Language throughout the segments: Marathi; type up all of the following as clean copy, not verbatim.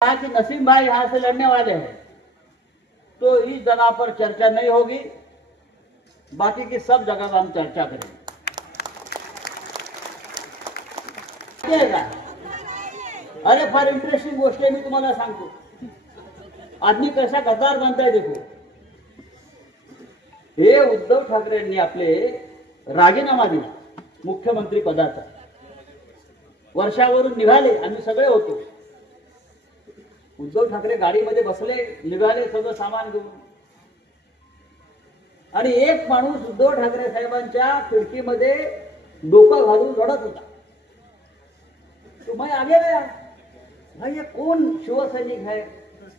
कहा कि नसीम भाई यहां से लड़ने वाले हैं तो इस जगह पर चर्चा नहीं होगी, बाकी की सब जगह हम चर्चा करेंगे। अरे फार इंटरेस्टिंग गोष्ट आहे, मी तुम्हाला सांगतो। आदमी कसा गद्दार बनताय देखो। हे उद्धव ठाकरेंनी आपले राजीनामा दिला मुख्यमंत्री पदाचा। वर्षावरून निघाले, आम्ही सगळे होतो। उद्धव ठाकरे गाडीमध्ये बसले, निघाले सगळं सामान घेऊन, आणि एक माणूस उद्धव ठाकरे साहेबांच्या खिडकीमध्ये डोकं घालून रडत होता। तो मैं आगे गया, भाई ये कौन शिवसैनिक है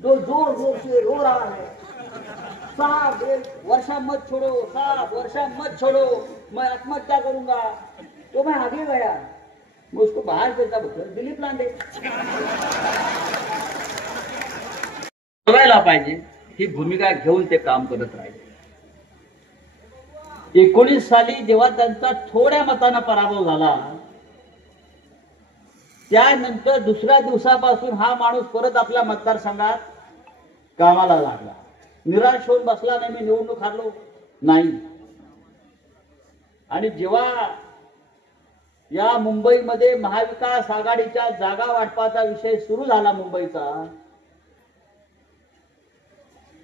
जो जोर जोर से रो रहा है, साहब वर्षा मत छोड़ो, साहब वर्षा मत छोड़ो, मैं आत्महत्या करूंगा। तो मैं आगे गया, मैं उसको बाहर भेजा, दिलीप लांडे बघायला पाहिजे ही भूमिका घेऊन ते काम करत राहिले। 19 साली जेव्हा त्यांचा थोड्या मताने पराभव झाला, त्यानंतर दुसऱ्या दिवसापासून हा माणूस परत आपल्या मतदारसंघात कामाला लागला। निराश होऊन बसला नाही, मी निवडणूक हारलो नाही। आणि जेव्हा या मुंबईमध्ये महाविकास आघाडीच्या जागा वाटपाचा विषय सुरू झाला मुंबईचा,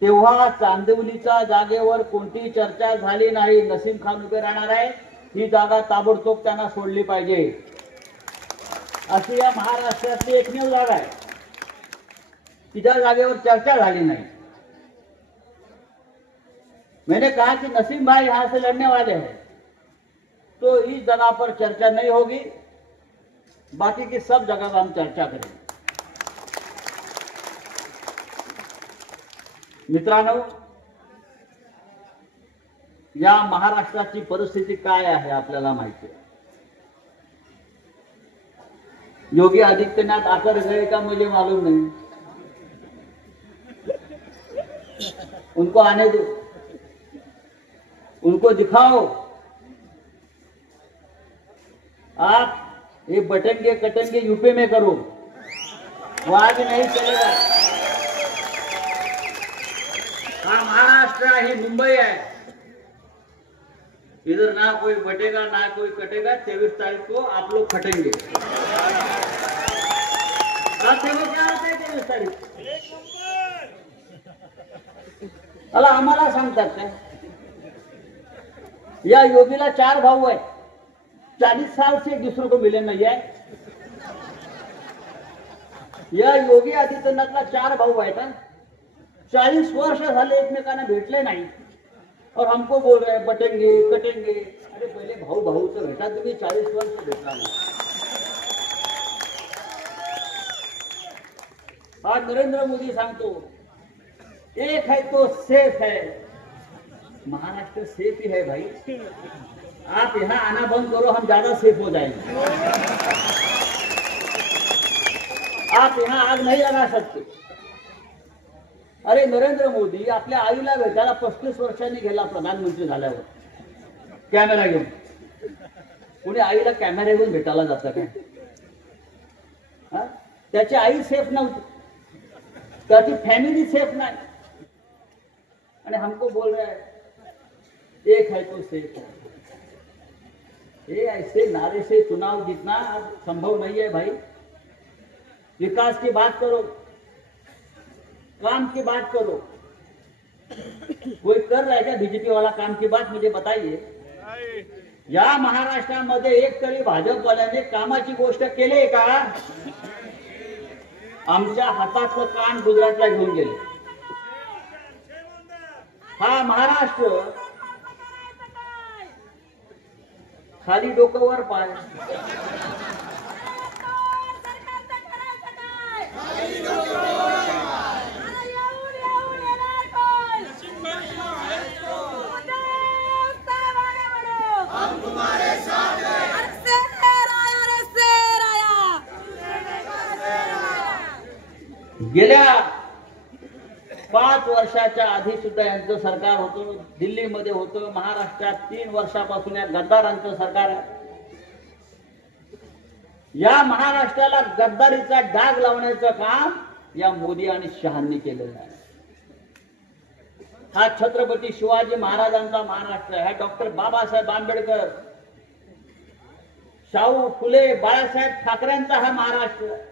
तेव्हा चांदिवलीच्या जागेवर कोणतीही चर्चा झाली नाही। नसीम खान उभे राहणार आहे, ही जागा ताबडतोब त्यांना सोडली पाहिजे, अशी या महाराष्ट्रातली एकमेव जागा आहे, तिच्या जागेवर चर्चा झाली नाही। मैंने कहा कि नसीम भाई यहां से लड़ने वाले हैं तो इस जगह पर चर्चा नहीं होगी, बाकी की सब जगह हम चर्चा करेंगे। मित्रांनो, या महाराष्ट्राची परिस्थिती काय आहे आपल्याला माहिती आहे। योगी आदित्यनाथ आकर गए का मुझे मालूम नहीं, उनको आने दो, उनको दिखाओ। आप ये बटेंगे कटेंगे यूपी में करो, वहां भी नहीं चलेगा। हाँ महाराष्ट्र ही मुंबई है, इधर ना कोई बटेगा ना कोई कटेगा। 23 तारीख को आप लोग फटेंगे। आप देखो क्या होता है 23 तारीख। अला आम्हाला सांगतात काय, या योगीला 4 भाऊ है, 40 साल से एक दूसरे को मिले नहीं है। या योगी आदित्यनाथला 4 भाऊ आहेत, 40 वर्ष झाले एकमेकांना भेटले नाही, और हमको बोल रहे हैं बटेंगे कटेंगे। अरे पहले भाऊ भाऊ से भेटा, तुम्ही 40 वर्ष भेटला नाही। आज नरेंद्र मोदी सांगतो एक है तो सेफ है। महाराष्ट्र सेफ ही है भाई, आप यहाँ आना बंद करो, हम ज्यादा सेफ हो जाएंगे। आप यहाँ आग नहीं लगा सकते। अरे नरेंद्र मोदी आपल्या आईला भेटायला 35 वर्षांनी गेला प्रधानमंत्री झाल्यावर, कॅमेरा घेऊन। कोणी आईला कॅमेरा घेऊन भेटायला जातं काय? त्याची आई सेफ नव्हती, त्याची फॅमिली सेफ नाही, आणि हमको बोल रहे हैं एक है तो सेफ है। ये ऐसे नारे से चुनाव जीतना संभव नहीं है भाई। विकास की बात करो, काम की बात करो। कोई कर रहा है क्या बीजेपी वाला काम की बात? मुझे बताइए। या महाराष्ट्रामध्ये एक तरी भाजपवाल्याने कामाची गोष्ट केली का? आमच्या हातातलं काम गुजरातला घेऊन गेले। हा महाराष्ट्र खाली डोकं वर पाय। गेल्या 5 वर्षाच्या आधी सुद्धा यांचं सरकार होतं, दिल्लीमध्ये होतं, महाराष्ट्रात 3 वर्षापासून या गद्दारांचं सरकार आहे। या महाराष्ट्राला गद्दारीचा डाग लावण्याचं काम या मोदी आणि शहांनी केलेला आहे. हा छत्रपती शिवाजी महाराजांचा महाराष्ट्र आहे. हा डॉक्टर बाबासाहेब आंबेडकर, शाहू फुले, बाळासाहेब ठाकरेंचा हा महाराष्ट्र आहे.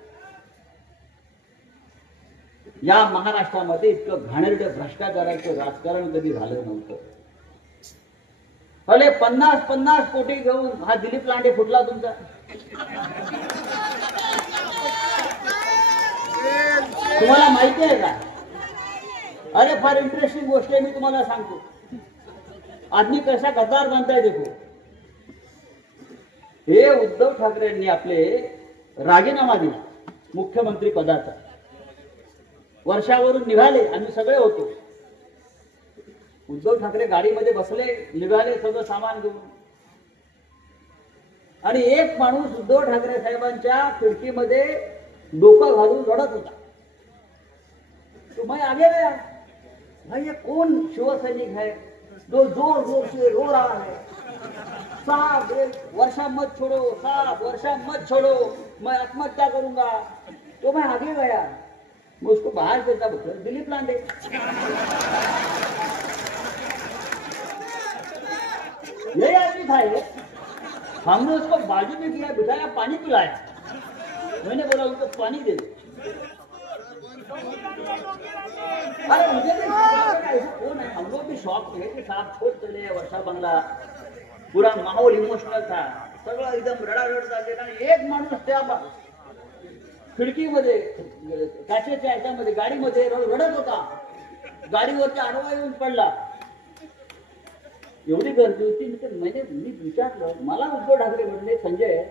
या महाराष्ट्रामध्ये इतकं घाणेरडं भ्रष्टाचाराचं राजकारण कधी झालं नव्हतं. भले 50-50 कोटी घेऊन हा दिलीप लांडे फुटला तुमचा. तुम्हाला माहिती आहे का? अरे फार इंटरेस्टिंग गोष्ट आहे, मी तुम्हाला सांगतो. आदमी कसा गद्दार बनताय देखो. हे उद्धव ठाकरेंनी आपले राजीनामा दिला मुख्यमंत्री पदाचा. वर्षावरून निघाले, आम्ही सगळे होतो. उद्धव ठाकरे गाडीमध्ये बसले, निघाले सगळं सामान घेऊन. आणि एक माणूस उद्धव ठाकरे साहेबांच्या खिडकीमध्ये डोकं घालून रडत होता. तो मैं आगे गया, भाई ये कौन शिवसैनिक है जो जोर जोर से रो रहा है, साहब वर्षा मत छोड़ो, साहब वर्षा मत छोड़ो, मैं आत्महत्या करूंगा. तो मैं आगे गया, मैं उसको बाहर देता बोला दिलीप लांडे. यही आदमी था ये. हमने उसको बाजू में किया, बिठाया, पानी पिलाया. मैंने बोला उसको पानी दे दो. अरे मुझे भी कौन है, हम लोग भी शौक थे कि साहब छोड़ चले. वर्षा बंगला पूरा माहौल इमोशनल था, सगळं एकदम रडारड झाले. आणि एक माणूस त्या खिडकीमध्ये काचेच्या ह्याच्यामध्ये गाडीमध्ये रडत होता. गाडीवरच्या आडवा येऊन पडला. एवढी गर्दी होती. मी विचारलं, मला उद्धव ठाकरे म्हणले संजय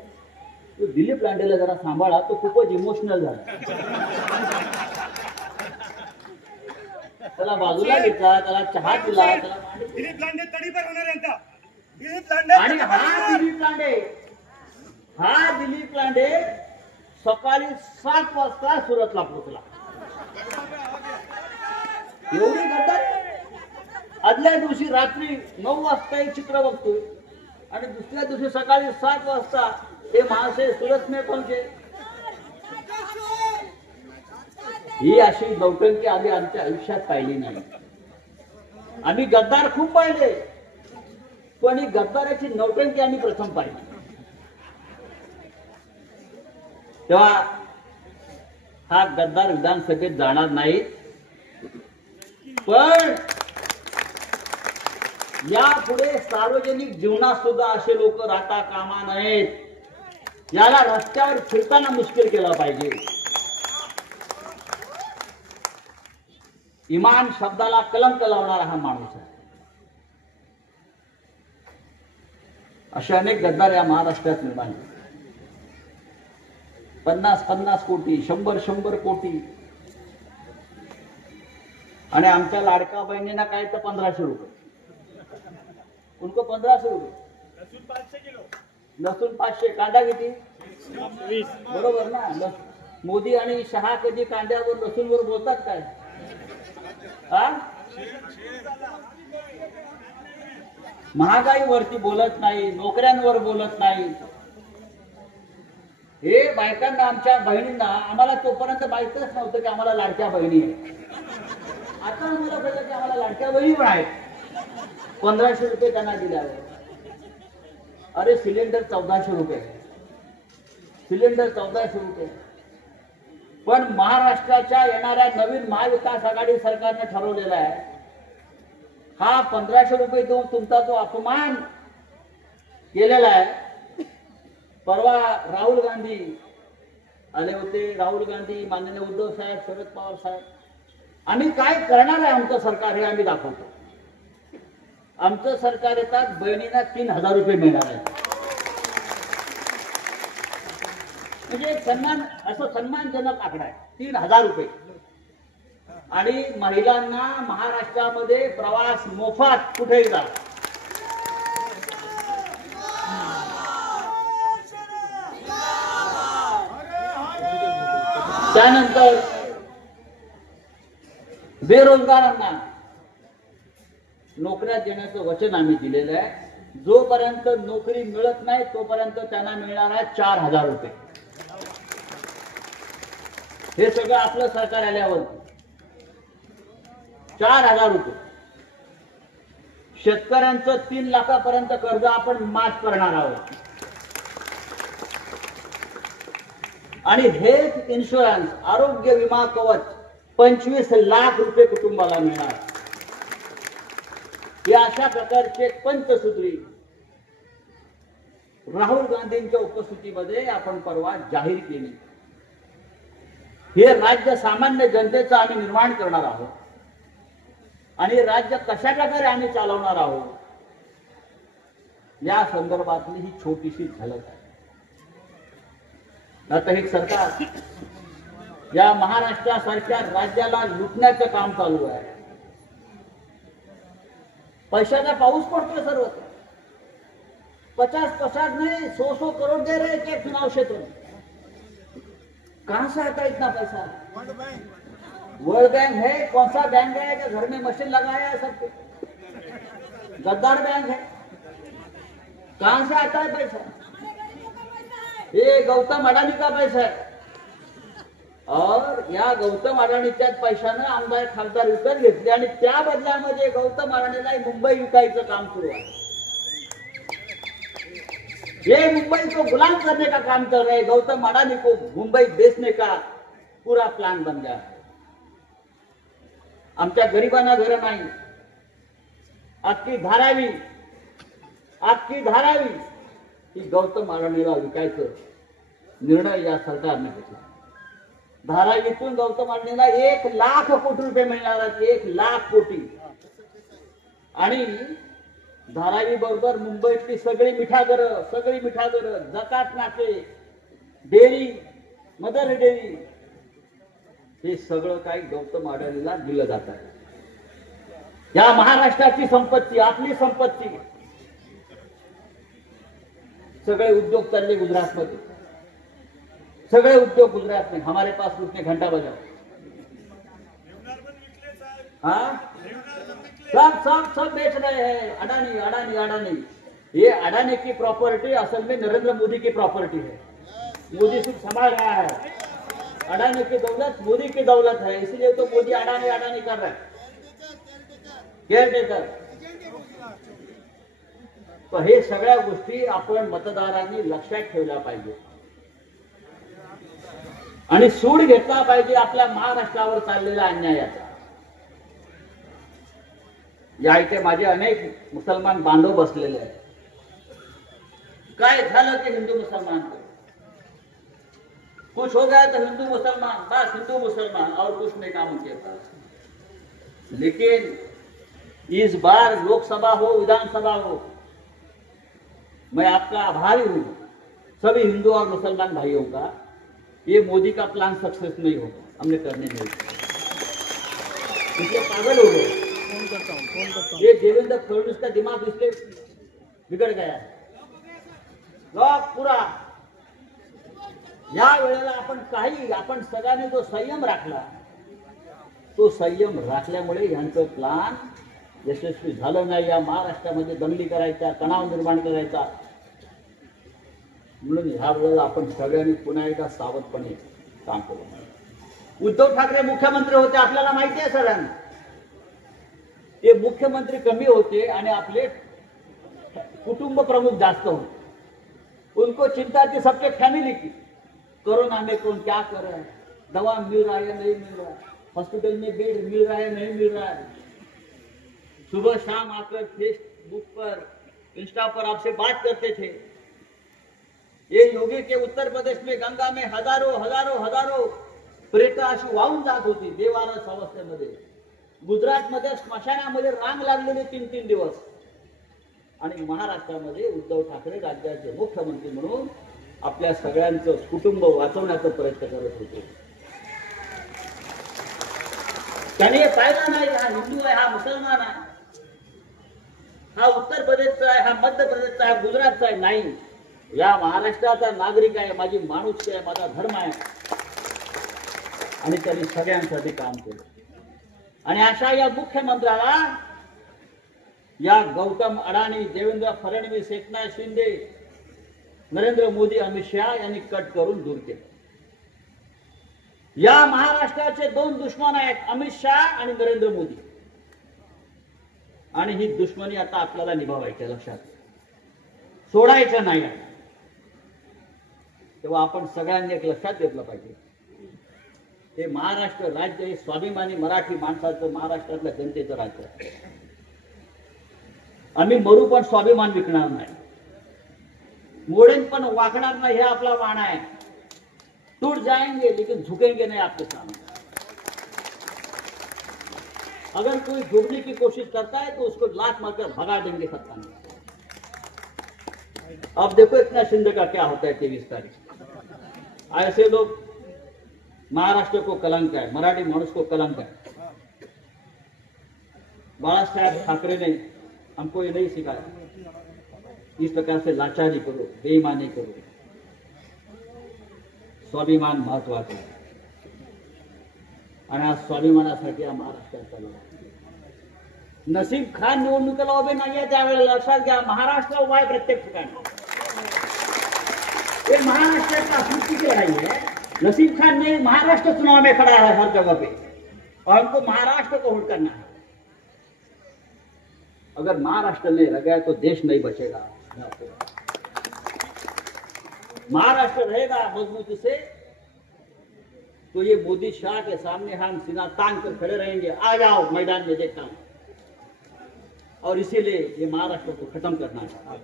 तू दिलीप लांडेला जरा सांभाळा, तो खूपच इमोशनल झाला. त्याला बाजूला घेतला, त्याला चहा दिला, त्याला दिलीप लांडे तडीपार होणार यांचा. आणि हा दिलीप लांडे सकाळी 7 वाजता सुरतला पोहोचला. एवढी गद्दारी. आदल्या दिवशी रात्री 9 वाजता एक चित्र बघतोय आणि दुसऱ्या दिवशी सकाळी 7 वाजता हे माणसे सुरत में पहुंचे. ही अशी नौटंकी आम्ही आमच्या आयुष्यात पाहिली नाही. आम्ही गद्दार खूप पाहिले, पण ही गद्दाराची नौटंकी आम्ही प्रथम पाहिली. तेव्हा हा गद्दार विधानसभेत जाणार नाही. पण यापुढे सार्वजनिक जीवनात सुद्धा असे लोक राहता कामा नयेत. याला रस्त्यावर फिरताना मुश्किल केला पाहिजे. इमान शब्दाला कलंक लावणारा हा माणूस आहे. असे अनेक गद्दार या महाराष्ट्रात निर्माण झाले. 50-50 कोटी, 100-100 कोटी. आणि आमच्या लाडका बहिणींना काय तर 1500 रुपये. उनको 1500 रुपये. लसूण 500, कांदा किती? बरोबर ना. मोदी आणि शहा कधी कांद्यावर लसूणवर बोलतात काय? हा, महागाईवरती बोलत नाही, नोकऱ्यांवर बोलत नाही. हे बायकांना, आमच्या बहिणींना, आम्हाला तोपर्यंत माहितच नव्हतं की आम्हाला लाडक्या बहिणी आहेत. आता आम्हाला कळलं की आम्हाला लाडक्या बहिणी पण आहेत. 1500 रुपये त्यांना दिल्यावर. अरे सिलेंडर 1400 रुपये, सिलेंडर 1400 रुपये. पण महाराष्ट्राच्या येणाऱ्या नवीन महाविकास आघाडी सरकारने ठरवलेला आहे, हा 1500 रुपये देऊन तुमचा जो अपमान केलेला आहे. परवा राहुल गांधी आले होते. राहुल गांधी, माननीय उद्धव साहेब, शरद पवार साहेब, आम्ही काय करणार आहे आमचं सरकार हे आम्ही दाखवतो. आमचं सरकार येतात बहिणींना 3000 रुपये मिळणार आहे. म्हणजे एक असं सन्मानजनक आकडा आहे 3000 रुपये. आणि महिलांना महाराष्ट्रामध्ये प्रवास मोफत कुठेही जा. त्यानंतर बेरोजगारांना नोकऱ्या देण्याचं वचन आम्ही दिलेलं आहे. जोपर्यंत नोकरी मिळत नाही तोपर्यंत त्यांना मिळणार आहे 4000 रुपये. हे सगळं आपलं सरकार आल्यावर 4,000 रुपये शेतकऱ्यांचं 3 लाखापर्यंत कर्ज आपण माफ करणार आहोत आणि हेल्थ इन्शुरन्स आरोग्य विमा कवच 25 लाख रुपये कुटुंबाला मिळणार. या अशा प्रकारचे पंचसूत्री राहुल गांधींच्या उपस्थितीमध्ये आपण परवा जाहीर केली. हे राज्य सामान्य जनतेचं आम्ही निर्माण करणार आहोत आणि राज्य कशा प्रकारे आम्ही चालवणार आहोत या संदर्भातली ही छोटीशी झलक आहे. आता हे सरकार या महाराष्ट्रासारख्या राज्याला लुटण्याचं काम चालू आहे. पैशाचा पाऊस पडतोय सर्वत्र. 50 नहीं 100 करोड़ दे रहे थे चुनाव क्षेत्र में. कहां से आता इतना पैसा? वर्ल्ड बैंक है. कौन सा बैंक है कि घर में मशीन लगाया है सबके? गद्दार बैंक है. कहां से आता है पैसा? ये गौतम अडानी का पैसा है और या गौतम अडाणीच्या पैशानं आमदार खासदार विकत घेतले आणि त्या बदल्यामध्ये गौतम अडाणीला मुंबई विकायचं काम सुरू आहे. ये मुंबई को गुलाम करने का काम कर रहे हैं. गौतम अडानी को मुंबई बेचने का पूरा प्लान बन गया. आमच्या गरिबांना घर नाही. आपकी धारावी ही गौतम अडाणीला विकायचं निर्णय या सरकारने घेतला. धारावीतून गौतम अडाणीला 1 लाख कोटी रुपये मिळणार आहेत. 1 लाख कोटी. आणि धारावी बरोबर मुंबईतली सगळी मिठागरं जकात नाके डेअरी मदर डेअरी हे सगळं काही गौतम अडाणीला दिलं जात आहे. या महाराष्ट्राची संपत्ती आपली संपत्ती. सगळे उद्योग चालले गुजरात मध्ये. सगळे उद्योग गुजरात में. हमारे पास उसने घंटा बजाओ. हाँ सब बेच रहे हैं. अडानी. ये अडानी की प्रॉपर्टी असल में नरेंद्र मोदी की प्रॉपर्टी है. मोदी सिर्फ संभाल रहा है. अडानी की दौलत मोदी की दौलत है. इसलिए तो मोदी अडानी कर रहा है. केअरटेकर. तो हे सगळ्या गोष्टी आपण मतदारांनी लक्षात ठेवल्या पाहिजे आणि सूड घेतला पाहिजे आपल्या महाराष्ट्रावर चाललेल्या अन्यायाचा. या इथे माझे अनेक मुसलमान बांधव बसलेले आहेत. काय झालं की हिंदू मुसलमान कुछ हो गया तो हिंदू मुसलमान बस हिंदू मुसलमान और कुछ नहीं काम उनके पास. लेकिन इस बार लोकसभा हो विधानसभा हो मैं आपका आभारी हूं सभी हिंदू और मुसलमान भाइयों का. ये मोदी का प्लान सक्सेस नहीं होगा. हमने करने नहीं इसलिए पागल हो गए. ये देवेंद्र फडणवीस का दिमाग इसलिए बिगड़ गया है. लोक पुरा या वेळेला आपण सगळ्यांनी जो संयम राखला तो संयम राखल्यामुळे यांचं प्लान यशस्वी झालं नाही. या महाराष्ट्रामध्ये दंगली करायचा तणाव निर्माण करायचा. म्हणून ह्या वेळेला आपण सगळ्यांनी पुन्हा एकदा सावधपणे काम करू. उद्धव ठाकरे मुख्यमंत्री होते आपल्याला माहिती आहे सगळ्यांना. ते मुख्यमंत्री कमी होते आणि आपले कुटुंब प्रमुख जास्त होते. उनको चिंता थी सबके फैमिली की. कोरोना में कौन क्या कर रहा है, दवा मिल रहा है नहीं मिल रहा है, हॉस्पिटल में बेड मिल रहा है नहीं मिल रहा है. सुबह शाम आकर फेसबुक पर इंस्टा पर आपसे बात करते थे. ये योगी के उत्तर प्रदेश में गंगा में हजारों प्रेत अशी वाहून जात होती देवारस अवस्थेमध्ये. गुजरातमध्ये स्मशानामध्ये रांग लागलेली 3-3 दिवस. आणि महाराष्ट्रामध्ये उद्धव ठाकरे राज्याचे मुख्यमंत्री म्हणून आपल्या सगळ्यांचं कुटुंब वाचवण्याचा प्रयत्न करत होते. त्याने पाहिला नाही हा हिंदू आहे हा मुसलमान आहे, हा उत्तर प्रदेशचा आहे हा मध्य प्रदेशचा आहे गुजरातचा आहे. नाही, या महाराष्ट्राचा नागरिक आहे. माझी माणुसकी आहे, माझा धर्म आहे. आणि त्यांनी सगळ्यांसाठी काम केलं. आणि अशा या मुख्यमंत्र्याला या गौतम अडाणी, देवेंद्र फडणवीस, एकनाथ शिंदे, नरेंद्र मोदी, अमित शहा यांनी कट करून दूर केलं. या महाराष्ट्राचे दोन दुश्मन आहेत, अमित शाह आणि नरेंद्र मोदी. आणि ही दुश्मनी आता आपल्याला निभावायची, लक्षात सोडायचं नाही. तेव्हा आपण सगळ्यांनी एक लक्षात घेतलं पाहिजे, हे महाराष्ट्र राज्य हे स्वाभिमानी मराठी माणसाचं, महाराष्ट्रातल्या जनतेचं राज्य आहे. आम्ही मरू पण स्वाभिमान विकणार नाही, मोडेन पण वाकणार नाही. हे आपला वाण आहे. टूट जाएंगे लेकिन झुकेंगे नहीं आपके सामने. अगर कोई झुकने की कोशिश करता है तो उसको लात मारकर भगा देंगे सत्ता में. अब देखो इतना शिंदे का क्या होता है 23 तारीख. ऐसे लोग महाराष्ट्र को कलंक है, मराठी मानुष को कलंक है. बाला साहब ठाकरे ने हमको ये नहीं सिखाया इस प्रकार से लाचारी करो, बेईमानी करो. स्वाभिमान महत्वाचा आहे आणि आज स्वाभिमानासाठी हा महाराष्ट्राचा लढा. नसीब खान निवडणुकीला उभे नाहीये त्यावेळेला लक्षात घ्या, महाराष्ट्र उभा आहे प्रत्येक ठिकाणी. ये महाराष्ट्र का सूची की लड़ाई है. नसीब खान ने महाराष्ट्र चुनाव में खड़ा है हर जगह पे और हमको महाराष्ट्र को वोट करना है. अगर महाराष्ट्र में रह गया तो देश नहीं बचेगा. महाराष्ट्र रहेगा मजबूती से तो ये मोदी शाह के सामने हम सीना तान कर खड़े रहेंगे. आ जाओ मैदान में, देखता हूं. और इसीलिए ये महाराष्ट्र को खत्म करना चाहता.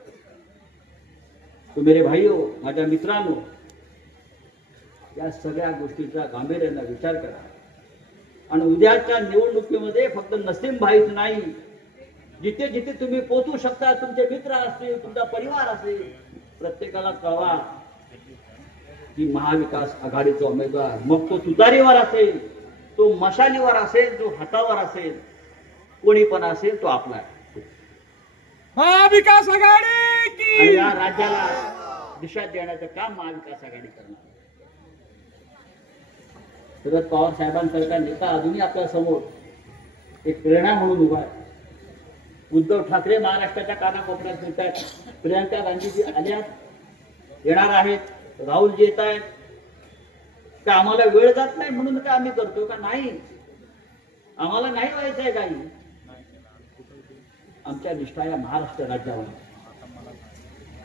तो मेरे भाइयों, माझ्या मित्रांनो, या सगळ्या गोष्टीचा गांभीर्याने विचार करा आणि उद्याच्या निवडणुकीमध्ये फक्त नसीम भाईच नाही, जिथे जिथे तुम्ही पोहोचू शकता, तुमचे मित्र असतील, तुमचा परिवार असेल, प्रत्येकाला कळवा की महाविकास आघाडीचा उमेदवार, मग तो तुतारीवर असेल, तो मशालीवर असेल, जो हातावर असेल, कोणी पण असेल, तो आपला आहे. महाविकास आघाडी की आणि या राज्याला दिशा देण्याचं काम महाविकास आघाडी करणार. शरद पवार साहेबांसारखा नेता अजूनही आपल्या समोर एक प्रेरणा म्हणून उभा आहे. उद्धव ठाकरे महाराष्ट्राच्या कानाकोपऱ्यात फिरत आहेत. प्रियंका गांधीजी आल्यात, येणार आहेत. राहुलजी येत आहेत. का आम्हाला वेळ जात नाही म्हणून का आम्ही करतो का? नाही, आम्हाला नाही व्हायचंय काही. आमच्या निष्ठा या महाराष्ट्र राज्यावर,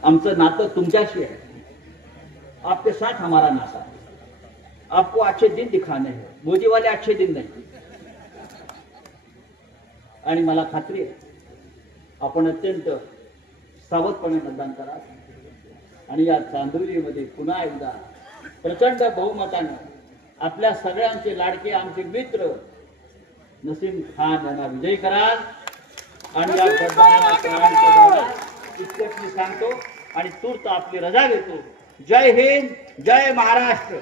आमचं नातं तुमच्याशी आहे. आपके साथ हमारा नाता है. आपको अच्छे दिन दिखाने हैं, मोदी वाले अच्छे दिन नहीं. आणि मला खात्री आहे आपण अत्यंत सावधपणे मतदान करा आणि या चांदोलीमध्ये पुन्हा एकदा प्रचंड बहुमताने आपल्या सगळ्यांचे लाडके, आमचे मित्र नसीम खान यांना विजयी कराल. आणि या गद्दारांना इतकंच मी सांगतो आणि तूर्त आपली रजा घेतो. जय हिंद, जय महाराष्ट्र.